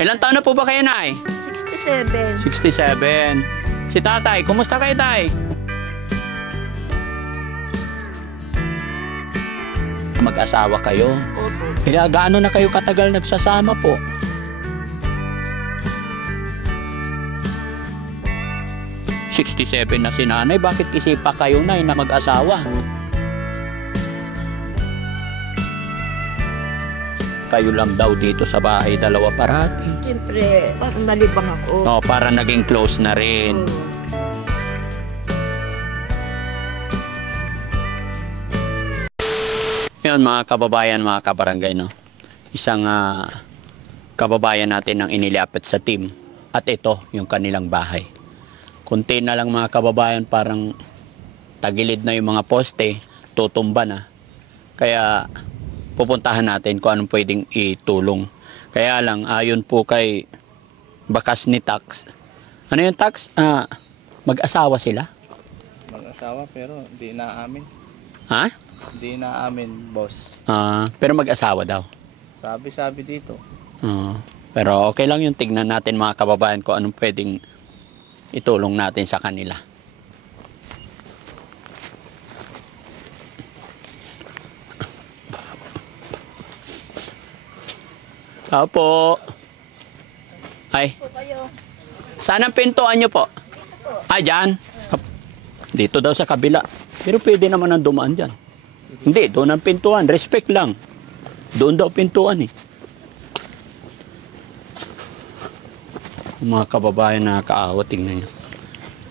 Ilang taon na po ba kayo, Nay? 67. 67. Si Tatay, kumusta kayo, Tay? Mag-asawa kayo? Opo. Kaya gaano na kayo katagal nagsasama po? '67 na si Nanay, bakit isipa kayo, Nay, na mag-asawa? Kayo lang daw dito sa bahay, dalawa parati. Siyempre, parang nalibang ako. Oh, para naging close na rin. Oo. Yun, mga kababayan, mga kabarangay, no? Isang kababayan natin ang inilapit sa team. At ito, yung kanilang bahay. Kunti na lang, mga kababayan, parang tagilid na yung mga poste, tutumba na. Kaya pupuntahan natin kung anong pwedeng itulong. Kaya lang, ayon po kay bakas ni Tax. Ano yung Tax? Mag-asawa sila? Mag-asawa pero hindi na amin. Ha? Hindi na amin, boss. Pero mag-asawa daw. Sabi-sabi dito. Pero okay lang yung tignan natin, mga kababayan, kung anong pwedeng itulong natin sa kanila. Opo. Ay. Saan ang pintuan nyo po? Dyan. Dito daw sa kabila. Pero pwede naman ang dumaan dyan. Hindi, doon ang pintuan. Respect lang. Doon daw pintuan eh. Mga kababayan, nakakaawa, tingnan nyo.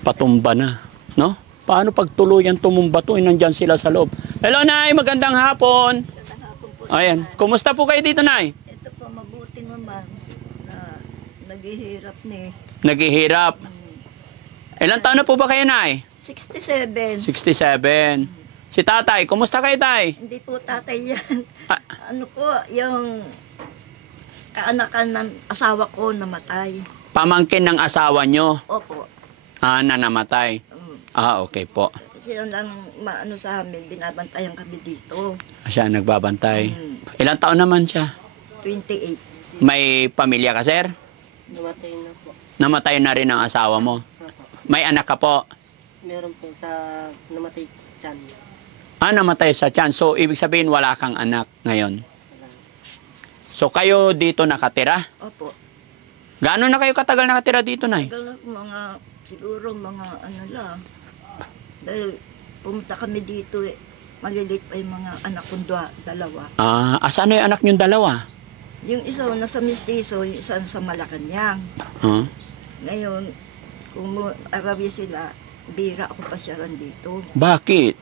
Patumba na. No? Paano pag tuluyan tumumba to? Nandyan sila sa loob. Hello, Nay! Magandang hapon! Ayan. Kumusta po kayo dito, Nay? Ito po, mabuti naman na naghihirap ni. Naghihirap. Ilang taon na po ba kayo, Nay? 67. 67. Si Tatay, kumusta kayo, Tay? Hindi po tatay yan. Ano po, yung kaanakan ng asawa ko namatay. Pamangkin ng asawa nyo Opo. na namatay. Okay po. Siya lang maano sa amin, binabantayan kami dito. Siya nagbabantay. Ilang taon naman siya? 28. May pamilya ka, sir? Namatay na po. Namatay na rin ang asawa mo. May anak ka po? Meron po sa namatay sa tiyan. Namatay sa tiyan. So, ibig sabihin wala kang anak ngayon. So, kayo dito nakatira? Opo. Gaano na kayo katagal nakatira dito, Nay? Siguro mga ano lang. Dahil pumunta kami dito malilit pa yung mga anak kong dalawa. Asan na yung anak niyong dalawa? Yung isa nasa Mistiso, yung isa nasa Malacanang. Ngayon, kung arawi sila, bira ako pa siya dito. Bakit?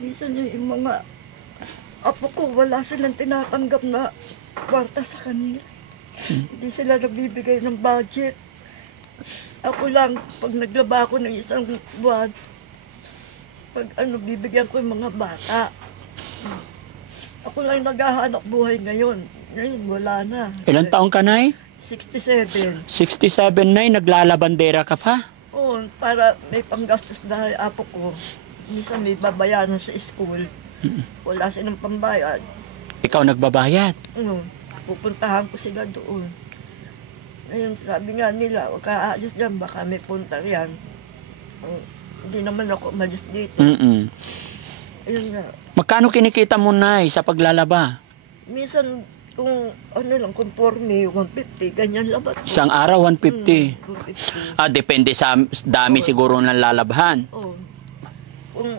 Minsan yung mga apo ko, wala silang tinatanggap na kwarta sa kanila. Hindi sila nagbibigay ng budget. Ako lang, pag naglaba ako ng isang buwan, pag bibigyan ko yung mga bata. Ako lang naghahanap buhay ngayon. Ngayon, wala na. Ilang taong ka, Nay? 67. 67, Nay. Naglalabandera ka pa? Oo, para may panggastos dahil apo ko. Minsan may babayaran sa school. Wala silang pambayad. Ikaw nagbabayad? Pupuntahan ko sila doon. Ngayon, sabi nga nila, huwag ka aalis dyan, baka may punta riyan. Hindi naman ako umalis dito. Ayun nga. Magkano kinikita mo, Nay, sa paglalaba? Minsan, kung kung 4 150, ganyan labat ko. Isang araw, 150. 150. Depende sa dami siguro ng lalabhan. Oo. Kung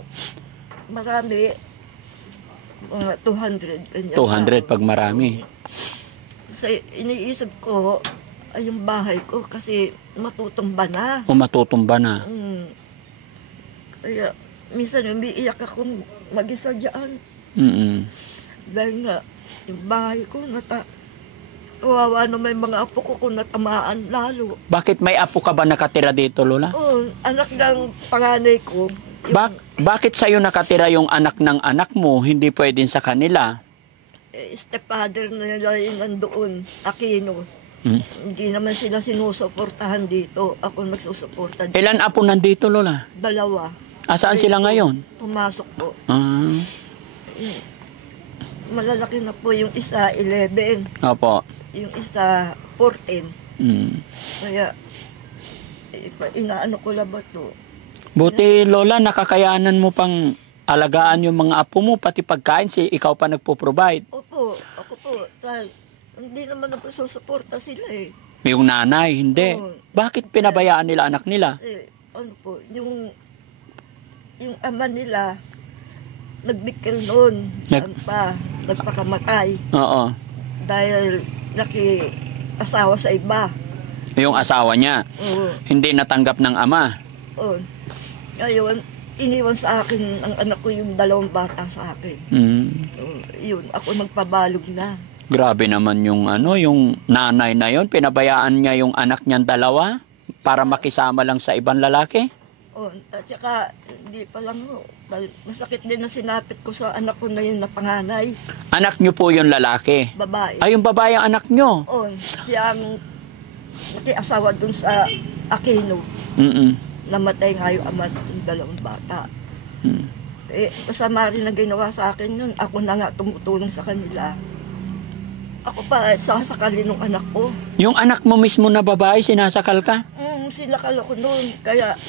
marami, mga 200. Ganyan 200 pag marami. Kasi iniisip ko, ay yung bahay ko kasi matutumba na. O matutumba na. Kaya minsan umiiyak ako mag-isa dyan. Dahil nga, yung bahay ko, kawawa naman yung mga apo ko kung natamaan lalo. Bakit may apo ka ba nakatira dito, Lola? Oo, anak ng panganay ko. Bakit sa'yo nakatira yung anak ng anak mo, hindi pwedeng sa kanila? Stepfather na nila yung nandoon, Aquino. Hindi naman sila sinusuportahan dito. Ako nagsusuporta dito. Ilan apo nandito, Lola? 2. Saan sila ngayon? Pumasok po. Ah. Malalaki na po yung isa, 11. Opo. Yung isa, 14. Mm. Kaya, inaano ko lang ba to? Buti, Lola, nakakayanan mo pang alagaan yung mga apo mo, pati pagkain, ikaw pa nagpo-provide. Opo, ako po. Dahil, hindi naman ako susuporta sila eh. Yung nanay, hindi. Oo. Bakit pinabayaan nila anak nila? Kasi, ano po, yung ama nila, nagbikil noon. Saan pa, nagpakamatay. Oo. Dahil asawa sa iba. Yung asawa niya, Oo. hindi natanggap ng ama. Oo. Ngayon, iniwan sa akin ang anak ko yung 2 bata sa akin. Mm. Yun, ako nagpabalog na. Grabe naman yung yung nanay na yon, pinabayaan niya yung anak niyang 2 para makisama lang sa ibang lalaki. At saka, hindi pa lang ho. Dahil masakit din na sinapit ko sa anak ko na yun na panganay. Anak niyo po yung lalaki. Babae. Ay, yung babae ang anak niyo. Siya ang nakiasawa dun sa Aquino. Mm. Namatay nga yung ama ng 2 bata. Mm. Masama rin ang ginawa sa akin yun. Ako na nga tumutulong sa kanila. Ako pa, sasakali ng anak ko. Yung anak mo mismo na babae, sinasakal ka? Sinakal ako noon. Kaya,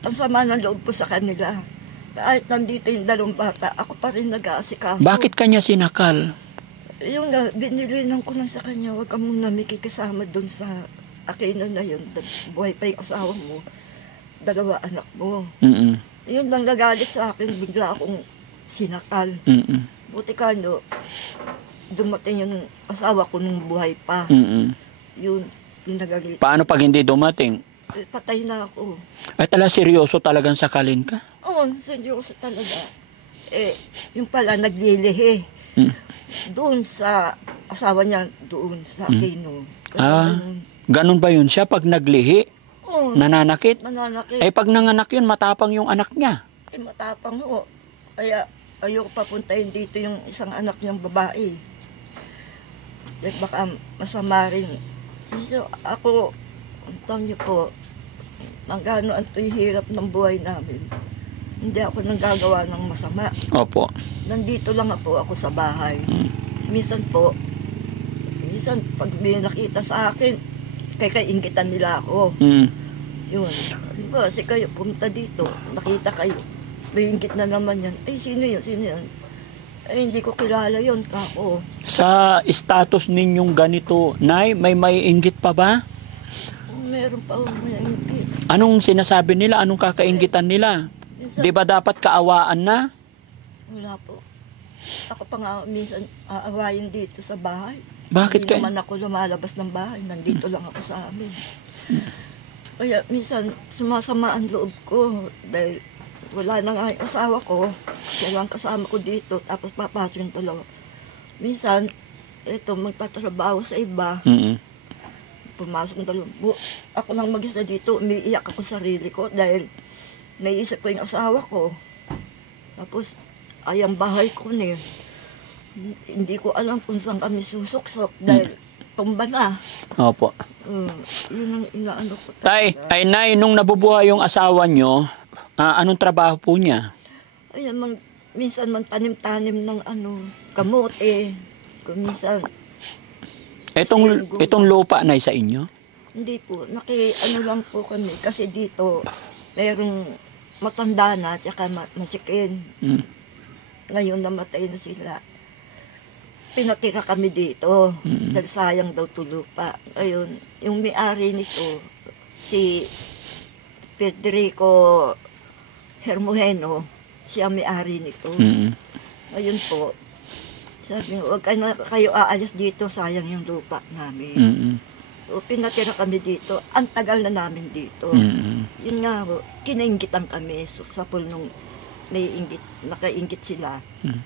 ang sama ng loob ko sa kanila. Kahit nandito yung 2 bata, ako pa rin nag-aasikaso. Bakit kanya sinakal? Yung binilinan ko lang sa kanya, huwag ka muna makikisama doon sa Aquino na yun. Buhay pa yung asawa mo. 2 anak mo. Mm. Yun lang nagalit sa akin, bigla akong sinakal. Mm. Buti ka, no, dumating yung asawa ko nung buhay pa. Mm. Yun, yung nagalit. Paano pag hindi dumating? Patay na ako. Ay, seryoso talagang sakalin ka? Oo, seryoso talaga. Yung pala, naglilihi. Mm. Doon sa asawa niya, doon sa Aquino. Ganun ba yun siya pag naglihi? Oo, Nananakit? mananakit. Ay, pag nanganak yun, matapang yung anak niya. Matapang ho. Kaya ayoko papuntahin dito yung isang anak niyang babae. Baka masama rin. So, ako, ang tawag niyo po, ang gano'n ito'y hirap ng buhay namin. Hindi ako nanggagawa ng masama. Opo. Nandito lang ako sa bahay. Minsan pag may nakita sa akin, kaya-inggitan nila ako. Mm. Yun. Diba, kasi kayo, pumunta dito, nakita kayo. May inggit na naman yan. Ay, sino yun? Sino yun? Ay, hindi ko kilala yun, kako. Sa status ninyong ganito, Nay, may inggit pa ba? Meron pa may inggit. Anong sinasabi nila? Anong kakainggitan nila? Minsan, Di ba dapat kaawaan na? wala po. Ako pa nga minsan aawayin dito sa bahay. Bakit Hindi naman ako lumalabas ng bahay. Nandito lang ako sa amin. Kaya minsan sumasama ang loob ko dahil wala na nga yung asawa ko. Siya lang kasama ko dito. Tapos papasok yung 2. Minsan, magtatrabaho sa iba. Mm. Pumasok ng 2. Ako lang mag-isa dito. Umiiyak ako sa sarili ko dahil naiisip ko yung asawa ko. Tapos, ang bahay ko hindi ko alam kung saan kami susuksok dahil tumba na. Opo. Yun ang inaano ko Tay, talaga. Nay, nung nabubuhay yung asawa nyo, anong trabaho po niya? Ayan, minsan tanim-tanim ng kamote. Kung minsan, Itong lupa, Nay, sa inyo? hindi po, lang po kami. Kasi dito, mayroong matanda na, tsaka masikin. Mm. Ngayon namatay na sila. Pinatira kami dito. Dahil sayang daw to lupa. Ayun, yung may-ari nito, si Federico Hermojeno, siya may-ari nito. Mm. Ngayon po, sabi niya, huwag kayo aalis dito, sayang yung lupa namin. Mm. So, pinatira kami dito. Ang tagal na namin dito. Mm. Yun nga ho, kinainggitan kami. So, sa pool nung nakaingit sila,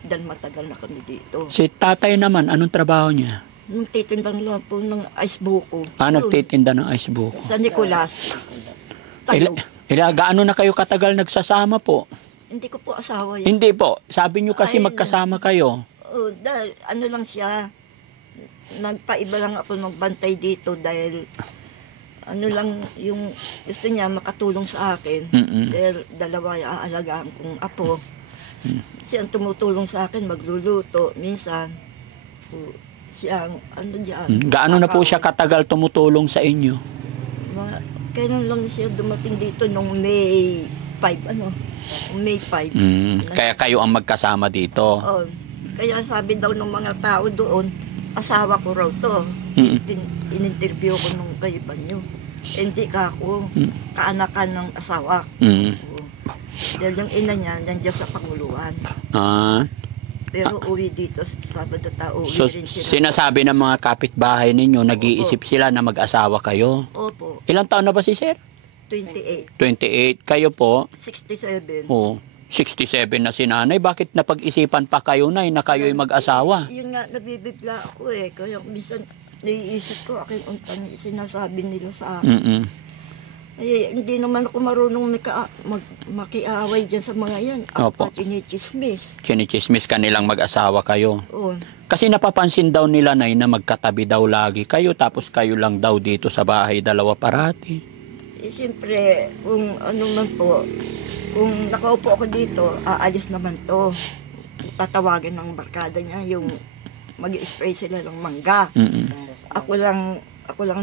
dahil matagal na kami dito. Si tatay naman, anong trabaho niya? Nung titindang lang po ng ice buko. Nagtitinda ng ice book. Sa Nicolas. Tayo. Gaano na kayo katagal nagsasama po? Hindi ko po asawa yun. Hindi po. Sabi nyo kasi Ayun magkasama kayo. Dahil lang siya, nagpaiba lang ako magbantay dito dahil lang yung gusto niya makatulong sa akin. Dahil 2 yung aalagaan kong apo. Kasi ang tumutulong sa akin, magluluto. Minsan, siyang ano diyan. Gaano na po siya katagal tumutulong sa inyo? Mga, kailan lang siya dumating dito nung May 5, May 5. Kaya kayo ang magkasama dito. Oh, kaya sabi daw ng mga tao doon, asawa ko raw to. In-interview ko nung kaiban nyo. Hindi ka ako, kaanakan ng asawa. Dahil yung ina niya, nandiyan sa Panguluan. Pero uwi dito sa Sabado uwi So, rin sila. sinasabi ng mga kapitbahay ninyo, nag-iisip sila na mag-asawa kayo. Opo, Ilang taon na ba si Sir? 28, 28. Kayo po? 67. Oh, 67 na si nanay. Bakit napag-isipan pa kayo na kayo'y mag-asawa? Yun nga, nabibigla ako eh. Kaya minsan, naiisip ko, aking untang sinasabi nila sa akin. Eh, hindi naman ako marunong makiaway dyan sa mga yan. Opo. At chinichismis. Chinichismis kanilang mag-asawa kayo. Oo. Kasi napapansin daw nila na magkatabi daw lagi kayo, tapos kayo lang daw dito sa bahay, dalawa parati. Eh, siyempre, kung ano man po, kung nakaupo ako dito, aalis naman to. Tatawagin ng barkada niya, yung mag-spray sila ng mangga. Ako lang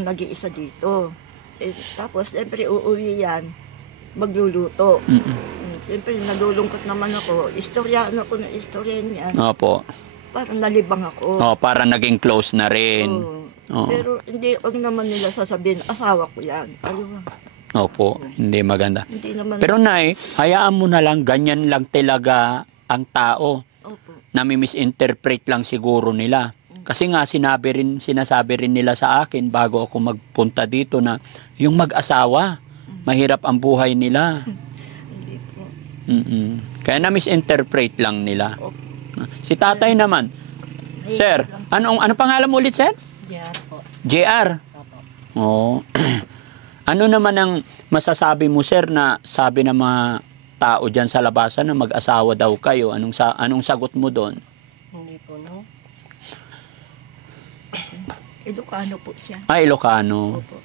nag-iisa dito. Eh, tapos, siyempre, uuwi yan, magluluto. Siyempre, nalulungkot naman ako. Istoryaan ako ng istorya niya. Opo. Parang nalibang ako. Oh, para naging close na rin. Oo. Pero hindi, wag naman nila sasabihin, asawa ko yan. Ano ba? Opo, hindi maganda. Hindi naman. Pero nay, hayaan mo na lang, ganyan lang talaga ang tao. Opo. Nami-misinterpret lang siguro nila. Kasi nga sinasabi rin nila sa akin bago ako magpunta dito na yung mag-asawa, mahirap ang buhay nila. Hindi po. Kaya na-misinterpret lang nila. Opo. Si tatay naman, Sir, ano pangalan mo ulit, Sir? JR po. JR. Opo. Oo. Ano naman ang masasabi mo, Sir, na sabi ng mga tao dyan sa labasan na mag-asawa daw kayo? Anong sagot mo doon? Hindi po, no? Ilocano po siya. Ilocano. Opo.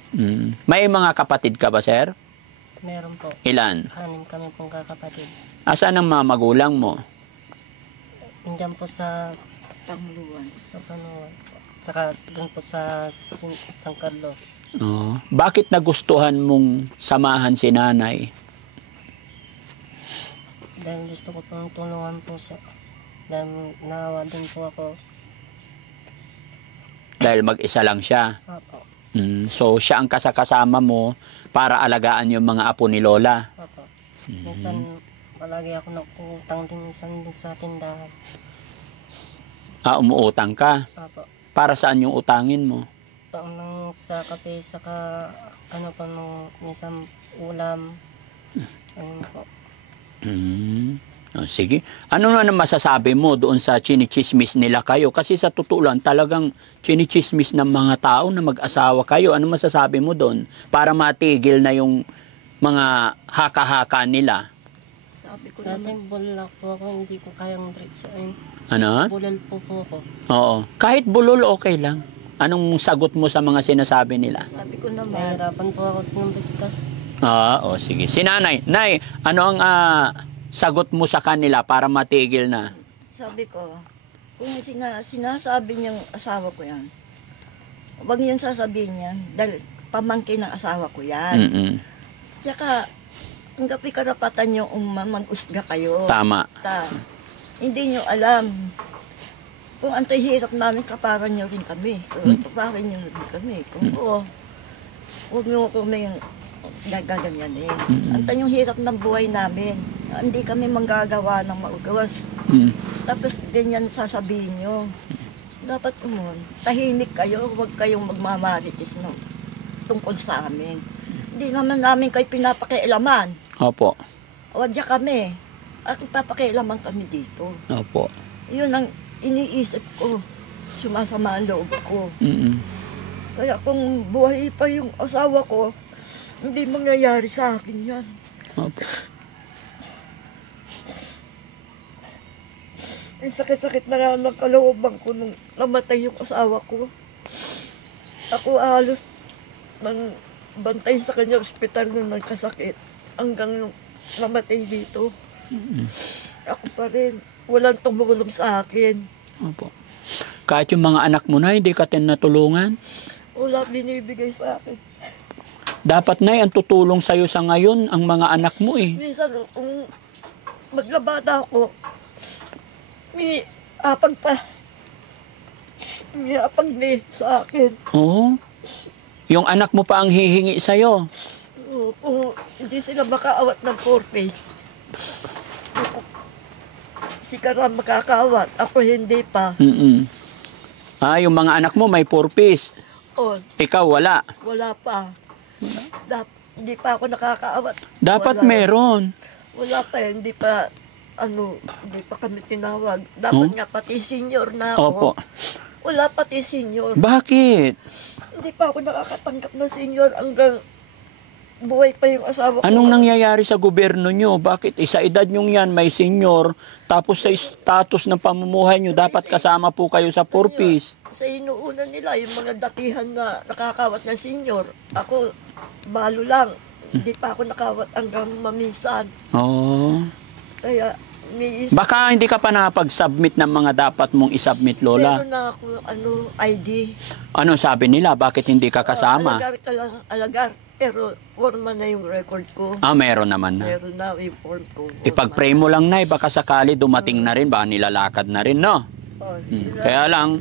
May mga kapatid ka ba, Sir? Meron po. Ilan? 6 kami pong kakapatid. Asan ang mga magulang mo? Nandiyan po sa Panguluan. Panuan po. Saka doon po sa San Carlos. Bakit nagustuhan mong samahan si nanay? Dahil gusto ko pong tulungan po siya. Dahil naawa din po ako. Dahil mag-isa lang siya. Opo. So, siya ang kasama mo para alagaan yung mga apo ni Lola. Opo. Minsan, palagi ako nakutang din minsan din sa tindahan. Umuutang ka. Opo. Para saan yung utangin mo? Nang sa kape, saka ano pa nung minsan ulam. Ayun po. Sige. Ano na masasabi mo doon sa chinichismis nila kayo? Kasi sa totoo lang, talagang chinichismis ng mga tao na mag-asawa kayo. Ano masasabi mo doon? Para matigil na yung mga haka-haka nila. Sabi ko Kasi naman, bulak po ako, hindi ko kayang diretsain. Ano? Bulal po ako. Oo. Kahit bulol, okay lang. Anong sagot mo sa mga sinasabi nila? sabi ko naman, Nahirapan po ako sa bigkas. Sige. Si nanay. Nay, ano ang sagot mo sa kanila para matigil na? sabi ko, kung sinasabi niyang asawa ko yan, huwag yun sasabihin yan, dahil pamangkin ng asawa ko yan. Tsaka, ang gapi karapatan niyo mag-usga kayo. Tama. Hindi niyo alam. Kung anto'y hirap namin, kaparan niyo rin kami. Kaparan niyo rin kami. Kung huwag niyo kami gaganyanin. Antay yung hirap ng buhay namin. Hindi kami manggagawa ng maugawas. Tapos ganyan sasabihin niyo. Dapat tahimik kayo, huwag kayong magmamaritis tungkol sa amin. Hindi naman namin kayo pinapakialaman. Opo. Wadya kami. At papakialaman kami dito. Opo. Yun ang iniisip ko. Sumasama ang loob ko. Kaya kung buhay pa yung asawa ko, hindi mangyayari sa akin yan. Opo. Ang sakit-sakit na lang ng kalooban ko nung namatay yung asawa ko. Ako halos nang bantay sa kanya ospital nung nagkasakit hanggang nung namatay dito. Ako pa rin. Walang tumulong sa akin. Opo. Kahit yung mga anak mo na, hindi ka natulungan. Wala binibigay sa akin. Dapat na ang tutulong sa'yo sa ngayon, ang mga anak mo eh. Minsan, kung maglabada ako, may apag pa. May apag ni sa akin. Oo. Yung anak mo pa ang hihingi sa'yo. Kung hindi sila makaawat ng 4-piece, si Karam makakawat, ako hindi pa. Mm-mm. Yung mga anak mo may 4-piece. O, Ikaw wala. wala pa. Hindi pa ako nakakaawat. Dapat Wala. meron. Wala pa, hindi pa, hindi pa kami tinawag. Dapat nga pati senior na ako. Opo. Wala pati senior. Bakit? Hindi pa ako nakakatanggap ng senior hanggang buhay pa yung asawa ko. Anong nangyayari sa gobyerno nyo? Bakit? Sa edad nyo yan, may senior, tapos sa status ng pamumuhay nyo, dapat kasama po kayo sa 4-piece. Sa inuuna nila, yung mga datihan na nakakawat ng senior, ako, balo lang. Hindi pa ako nakawat hanggang maminsan. Oh. Kaya, may Baka hindi ka pa nakapag-submit ng mga dapat mong isubmit, Lola. meron na ako, ID. Ano sabi nila? Bakit hindi ka kasama? Alagar ka lang, alagar. Pero, forma na yung record ko. Meron naman na. Meron na yung form ko. Ipag-pray mo lang na, baka sakali dumating na rin, baka nilalakad na rin, no? Kaya lang,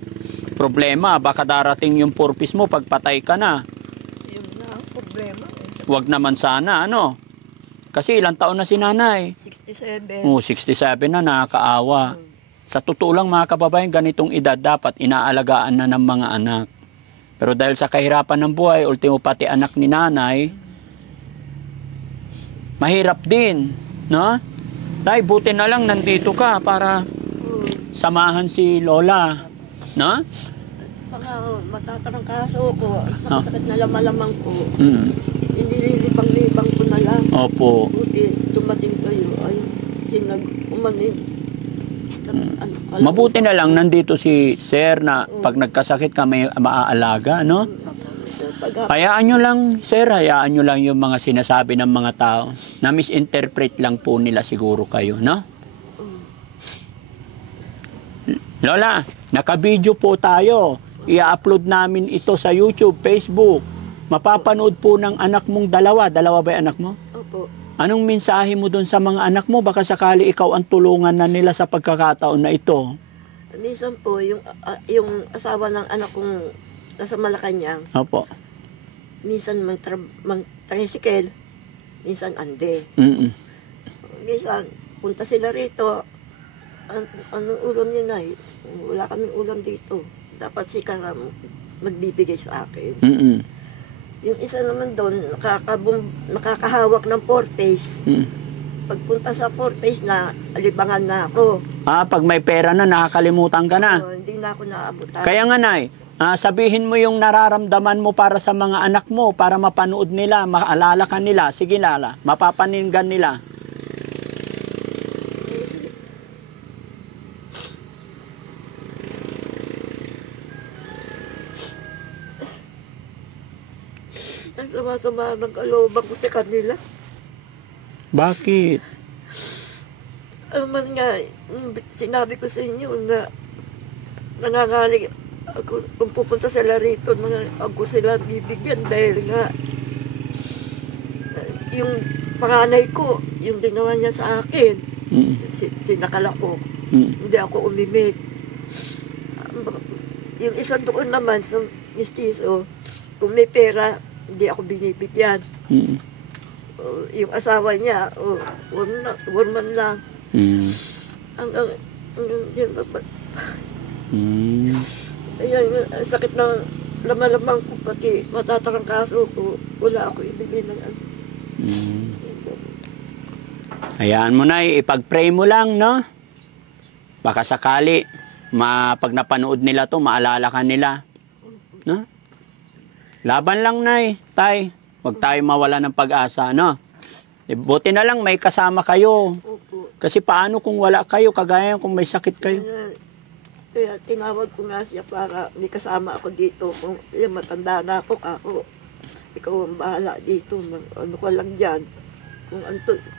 problema, baka darating yung 4-piece mo, pagpatay ka na. Yun na ang problema. Huwag naman sana, ano? Kasi ilang taon na si nanay. 67. 67 na, nakakaawa. Sa totoo lang mga kababayan, ganitong edad dapat inaalagaan na ng mga anak. Pero dahil sa kahirapan ng buhay, ultimo pati anak ni nanay, mahirap din, no? Dahil buti na lang nandito ka para samahan si Lola, no? Baka matatarangkaso ko, sa sakit na lamalamang ko, Mm. inililibang-libang ko na lang. Opo. Buti, dumating kayo, ay, sinag, umanin. Mabuti na lang nandito si Sir na pag nagkasakit ka may maaalaga, no? Hayaan nyo lang, Sir, hayaan nyo lang yung mga sinasabi ng mga tao. Na misinterpret lang po nila siguro kayo, no? Lola, naka-video po tayo. I-upload namin ito sa YouTube, Facebook. Mapapanood po ng anak mong dalawa. Dalawa ba yung anak mo? Opo. Anong mensahe mo dun sa mga anak mo? Baka sakali ikaw ang tulungan na nila sa pagkakataon na ito. Minsan po, yung asawa ng anak kong nasa Malacanang, Opo. minsan mag-tricycle, minsan ande. Mm-mm. Minsan, punta sila rito, anong ulam niya na? Wala kaming ulam dito. Dapat si Karam magbibigay sa akin. Mm-mm. Yung isa naman doon, nakakahawak ng 4-piece. Mm. Pagpunta sa 4-piece na, alibangan na ako. Pag may pera na, nakakalimutan ka na. Hindi na ako naabutan. Kaya nga, Nay, sabihin mo yung nararamdaman mo para sa mga anak mo, para mapanood nila, maalala ka nila. Sige, Lala, mapapaninggan nila. Ang sama-sama ng kalooban ko sa kanila. Bakit? Man nga, sinabi ko sa inyo na nangangaling ako, kung pupunta sila rito, ako sila bibigyan dahil nga yung panganay ko, yung ginawa niya sa akin, sinakala ko, hindi ako umimik. Yung isa doon naman sa mistiso, kung may pera, hindi ako binibigyan. Yung asawa niya, one man lang. Hanggang yun ba? Ayan, ang sakit ng lamalamang ko, pati matatarangkaso ko, wala ako ibigay ng ano. Hayaan mo na, ipag-pray mo lang, no? Baka sakali, pag napanood nila to, maalala ka nila. No? Laban lang, Nay, Tay. Huwag tayo mawala ng pag-asa, no? Buti na lang may kasama kayo. Opo. Kasi paano kung wala kayo, kagaya kung may sakit kayo? Kaya tinawag ko nga siya para may kasama ako dito. Kung matanda na ako, ikaw ang bahala dito. Ano ka lang dyan.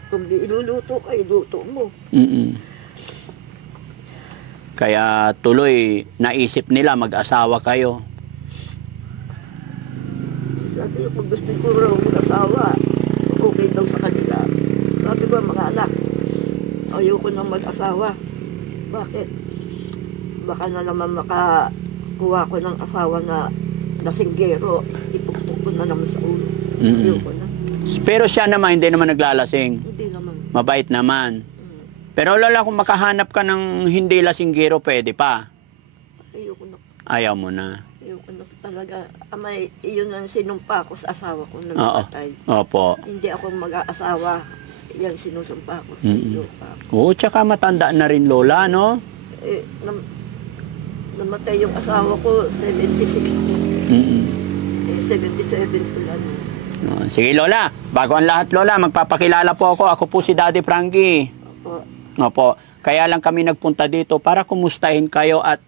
Kung di iluluto ka, iluto mo. Kaya tuloy naisip nila mag-asawa kayo. Sabi ko, kung gusto ko raw mag-asawa, okay daw sa kanila. Sabi ko, mga anak, ayoko nang mag-asawa. Bakit? Baka na naman makakuha ko ng asawa na lasinggero. Ipukpuk ko na naman sa ulo. Ayoko na. Pero siya naman, hindi naman naglalasing. Hindi naman. Mabait naman. Pero lola, kung makahanap ka ng hindi lasinggero, pwede pa. Ayoko na. Ayaw mo na. Ayoko na talaga. Amay, iyon ang sinumpa ko sa asawa ko na Oo. namatay. Opo. Hindi ako mag-aasawa. Yan sinusumpa ko sa iyo. Oo, tsaka matanda na rin lola, no? Eh, namatay yung asawa ko, 76. Mm-mm. Eh, 77 ko lang. Sige lola, bago ang lahat lola, magpapakilala po ako. Ako po si Daddy Frankie. Opo. Opo. Kaya lang kami nagpunta dito para kumustahin kayo at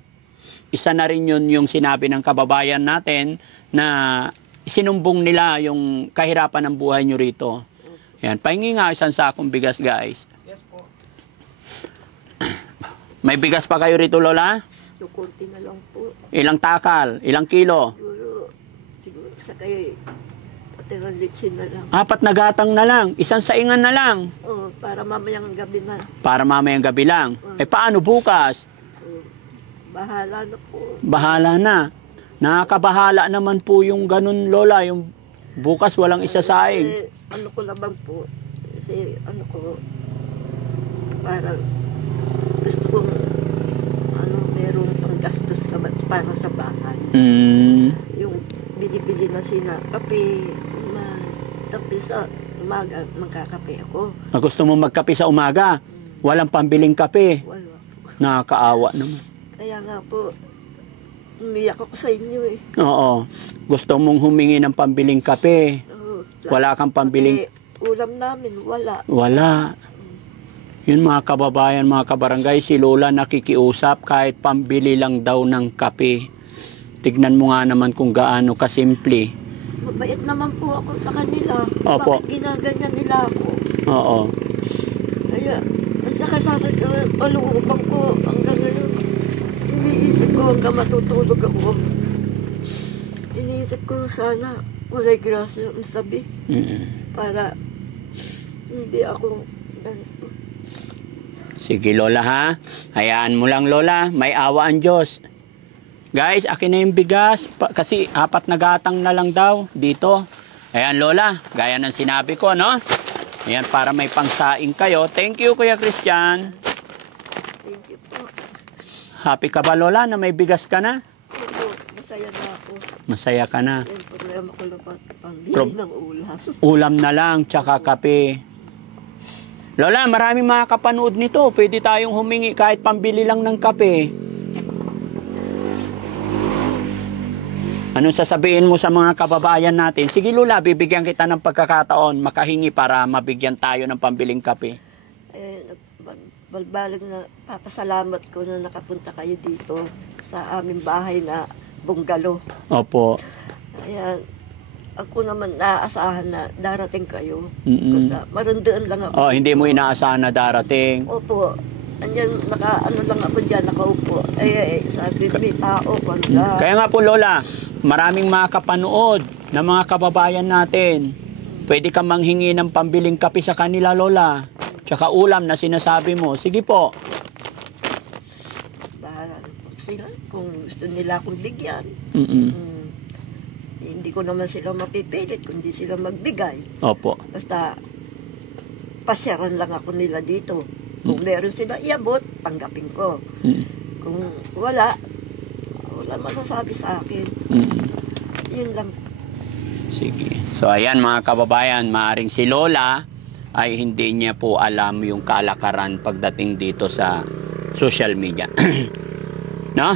isa na rin yun yung sinabi ng kababayan natin na sinumbong nila yung kahirapan ng buhay nyo rito. Yan, pahingi nga isang sakong bigas guys. Yes po. May bigas pa kayo rito lola? Yung konti na lang po. Ilang takal? Ilang kilo? Siguro sa kayo, pati ng litsin na lang. 4 na gatang na lang. Isang saingan na lang. Oh, para mamayang gabi na. Para mamayang gabi lang. Eh paano bukas? Oh, bahala na po. Bahala na. Nakakabahala naman po yung ganun lola. Yung bukas walang isasaing. Eh, ano ko naman po. Kasi ano ko, parang gusto kong merong panggastos naman para sa bahay. Yung binibili na sila kape, kape sa umaga, magkakape ako. Gusto mo magkape sa umaga? Walang pambiling kape. Wala. Nakakaawa naman. Kaya nga po, umiyak ako sa inyo eh. Oo. Gusto mong humingi ng pambiling kape. Oo, Wala kang pambiling... ulam namin, wala. Wala. Yun mga kababayan, mga kabarangay, si Lola nakikiusap kahit pambili lang daw ng kape. Tignan mo nga naman kung gaano kasimple. Mabait naman po ako sa kanila. Opo. Bakit ginaganyan nila ako? Oo. Kaya, ang sakasakit sa paluubang ko hanggang ngayon. Iniisip ko hanggang matutulog ako. Iniisip ko sana walay grasya ang sabi. Para hindi ako ganito. Sige Lola ha. Hayaan mo lang Lola. May awa ang Diyos. Guys, akin na yung bigas. Kasi 4 na gatang na lang daw dito. Ayan Lola. Gaya ng sinabi ko, no? Ayan, para may pangsaing kayo. Thank you Kuya Christian. Thank you po. Happy ka ba Lola na may bigas ka na? Opo, masaya na ako. Masaya ka na. Yung problema ko lang pambili ng ulam. Ulam na lang, tsaka kape. Lola, maraming makakapanood nito. Pwede tayong humingi kahit pambili lang ng kape. Anong sasabihin mo sa mga kababayan natin? Sige Lola, bibigyan kita ng pagkakataon makahingi para mabigyan tayo ng pambiling kape. Eh, balbalag na papasalamat ko na nakapunta kayo dito sa aming bahay na bungalow. Opo. Ayan, ako naman naaasahan na darating kayo. Mm-mm. Basta marundoon lang ako. Oh, hindi mo inaasahan na darating. Opo. Andyan, ano lang ako dyan, nakaupo. Sabi, may tao, wala. Kaya nga po Lola, maraming makakapanood na mga kababayan natin. Pwede kang manghingi ng pambiling kape sa kanila Lola. Tsaka ulam na sinasabi mo. Sige po. Bahala na po sila kung gusto nila akong bigyan. Hindi ko naman sila mapipilit kundi sila magbigay. Opo. Basta pasyaran lang ako nila dito. Kung meron sila iabot, tanggapin ko. Kung wala masasabi sa akin. Yun lang. Sige. So ayan mga kababayan, maaring si Lola ay hindi niya po alam yung kalakaran pagdating dito sa social media. No?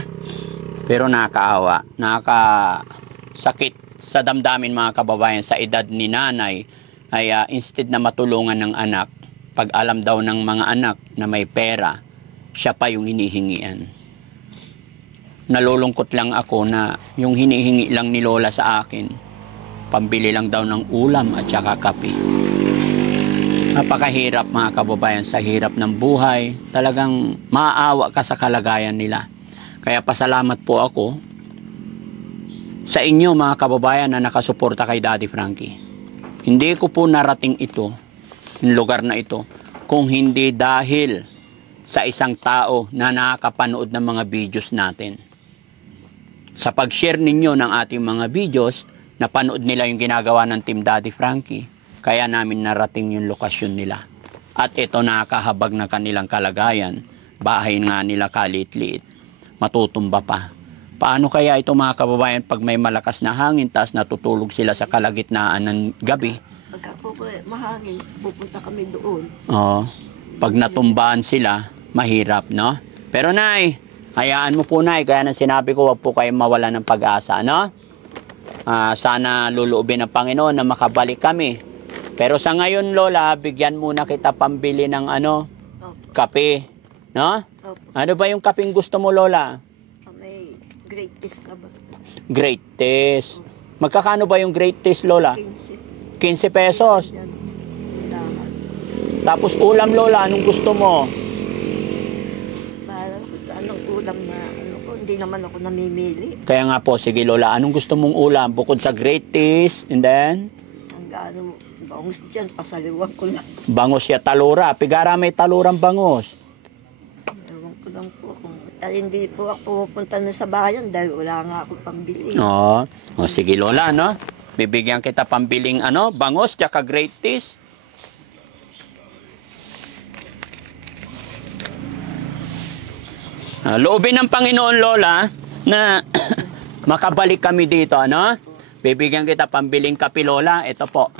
Pero nakakaawa, nakakasakit sa damdamin mga kababayan sa edad ni nanay ay instead na matulungan ng anak, pag alam daw ng mga anak na may pera, siya pa yung hinihingian. Nalulungkot lang ako na yung hinihingi lang ni Lola sa akin, pambili lang daw ng ulam at saka kape. Napakahirap mga kababayan, sa hirap ng buhay. Talagang maaawa ka sa kalagayan nila. Kaya pasalamat po ako sa inyo mga kababayan na nakasuporta kay Daddy Frankie. Hindi ko po narating ito, yung lugar na ito, kung hindi dahil sa isang tao na nakakapanood ng mga videos natin. Sa pag-share ninyo ng ating mga videos, napanood nila yung ginagawa ng Team Daddy Frankie. Kaya namin narating yung lokasyon nila. At ito nakakahabag na kanilang kalagayan. Bahay nga nila kalit-liit. Matutumba pa. Paano kaya ito mga kababayan pag may malakas na hangin tapos natutulog sila sa kalagitnaan ng gabi? Pagka po mahangin, pupunta kami doon. Oo. Pag natumbaan sila, mahirap, no? Pero Nay, hayaan mo po Nay. Kaya nang sinabi ko, wag po kayong mawala ng pag-asa, no? Sana luluubin ng Panginoon na makabalik kami. Pero sa ngayon, Lola, bigyan muna kita pambili ng Opo. kape. No? Opo. Ano ba yung kapeng gusto mo, Lola? May great taste na ba? Great taste. Magkakano ba yung great taste, Lola? 15. 15 pesos. Yan. Lahat. Tapos ulam, Lola, anong gusto mo? Para anong ulam na hindi naman ako namimili. Kaya nga po, sige Lola, anong gusto mong ulam? Bukod sa great taste, and then? Hanggang bangus dyan, pasaliwan ko lang. Bangos ya talura. Pigara may talurang bangos. Ewan ko lang po kung hindi po ako pupunta na sa bayan dahil wala nga akong pambili. Oo. O sige Lola, no? Bibigyan kita pambiling bangos tsaka great taste. Loobin ng Panginoon, Lola, na makabalik kami dito, ano? Bibigyan kita pambiling kape, Lola. Ito po.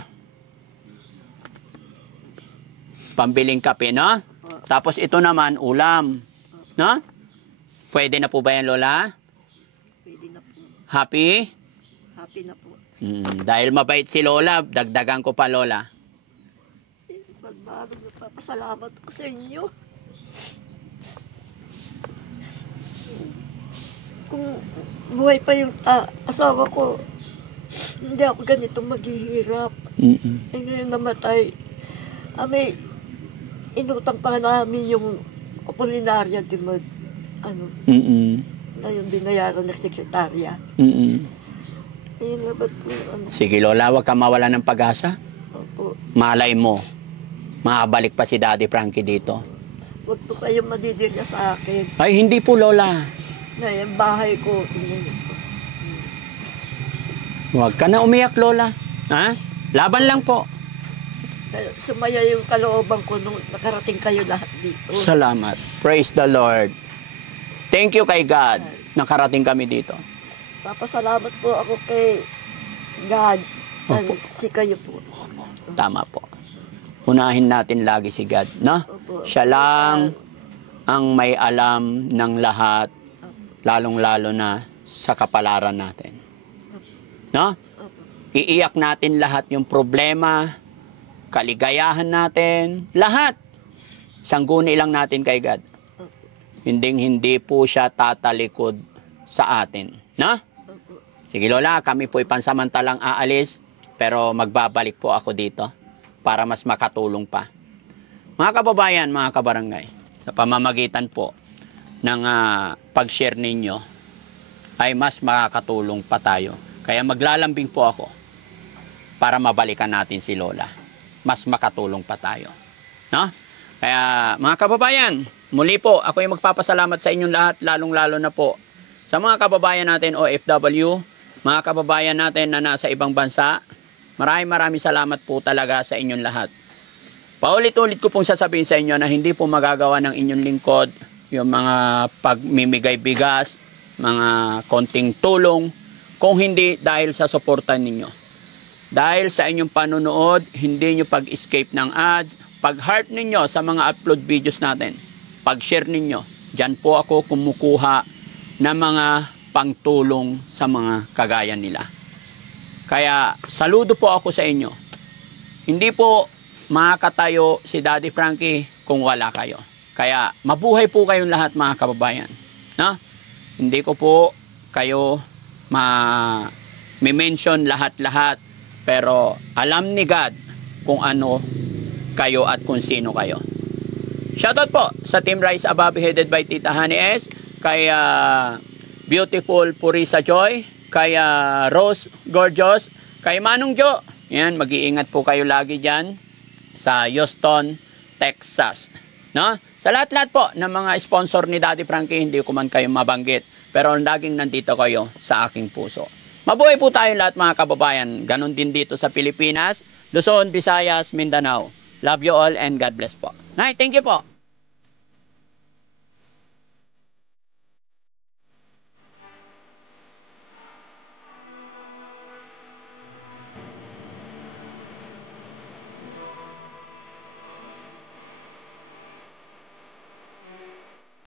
Pambiling kape, no? Tapos ito naman, ulam. No? Pwede na po ba yan, Lola? Pwede na po. Happy? Happy na po. Dahil mabait si Lola, dagdagan ko pa, Lola. Pagbago, papasalamat ko sa inyo. Kung buhay pa yung asawa ko, hindi ako ganito maghihirap. Eh ngayon namatay. May inutang pa namin yung Apolinaria di na yung binayaran ng sekretarya. Ayun nga ba't po, Sige Lola, huwag ka mawala ng pag-asa. opo. Malay mo, makabalik pa si Daddy Frankie dito. Huwag po kayong madidirya sa akin. Ay, hindi po Lola. Na yung bahay ko, Huwag ka na umiyak, Lola. Ha? Laban lang po. sumaya yung kalooban ko nung nakarating kayo lahat dito. Salamat. Praise the Lord. Thank you kay God. Nakarating kami dito. Papasalamat po ako kay God. Opo. Si kayo po. Tama po. Unahin natin lagi si God, no? Opo. Siya lang ang may alam ng lahat, lalong-lalo na sa kapalaran natin. No? Opo. Iiyak natin lahat yung problema, kaligayahan natin, lahat. Sangguni lang natin kay God. Opo. Hindi po siya tatalikod sa atin. No? Opo. Sige Lola, kami po ipansamantalang aalis, pero magbabalik po ako dito para mas makatulong pa. Mga kababayan, mga kabarangay, sa pamamagitan po ng pag-share ninyo, ay mas makakatulong pa tayo. Kaya maglalambing po ako para mabalikan natin si Lola. Mas makatulong pa tayo. No? Kaya mga kababayan, muli po ako ay magpapasalamat sa inyong lahat, lalong-lalo na po sa mga kababayan natin OFW, mga kababayan natin na nasa ibang bansa. Maraming salamat po talaga sa inyong lahat. Paulit-ulit ko pong sasabihin sa inyo na hindi po magagawa ng inyong lingkod yung mga pagmimigay bigas, mga konting tulong, kung hindi dahil sa suporta ninyo. Dahil sa inyong panunood, hindi nyo pag-escape ng ads, pag-heart ninyo sa mga upload videos natin, pag-share ninyo, dyan po ako kumukuha ng mga pangtulong sa mga kagaya nila. Kaya saludo po ako sa inyo. Hindi po makakatayo si Daddy Frankie kung wala kayo. Kaya mabuhay po kayong lahat mga kababayan. No? Hindi ko po kayo ma-mention lahat-lahat, pero alam ni God kung ano kayo at kung sino kayo. Shoutout po sa Team Rise Above headed by Tita Honey S, kay Beautiful Purisa Joy, kay Rose Gorgeous, kay Manong Jo. Yan, mag-iingat po kayo lagi dyan sa Houston, Texas. No? Sa lahat-lahat po ng mga sponsor ni Daddy Frankie, hindi ko man kayo mabanggit. Pero laging nandito kayo sa aking puso. Mabuhay po tayo lahat mga kababayan. Ganon din dito sa Pilipinas, Luzon, Visayas, Mindanao. Love you all and God bless po. Thank you po.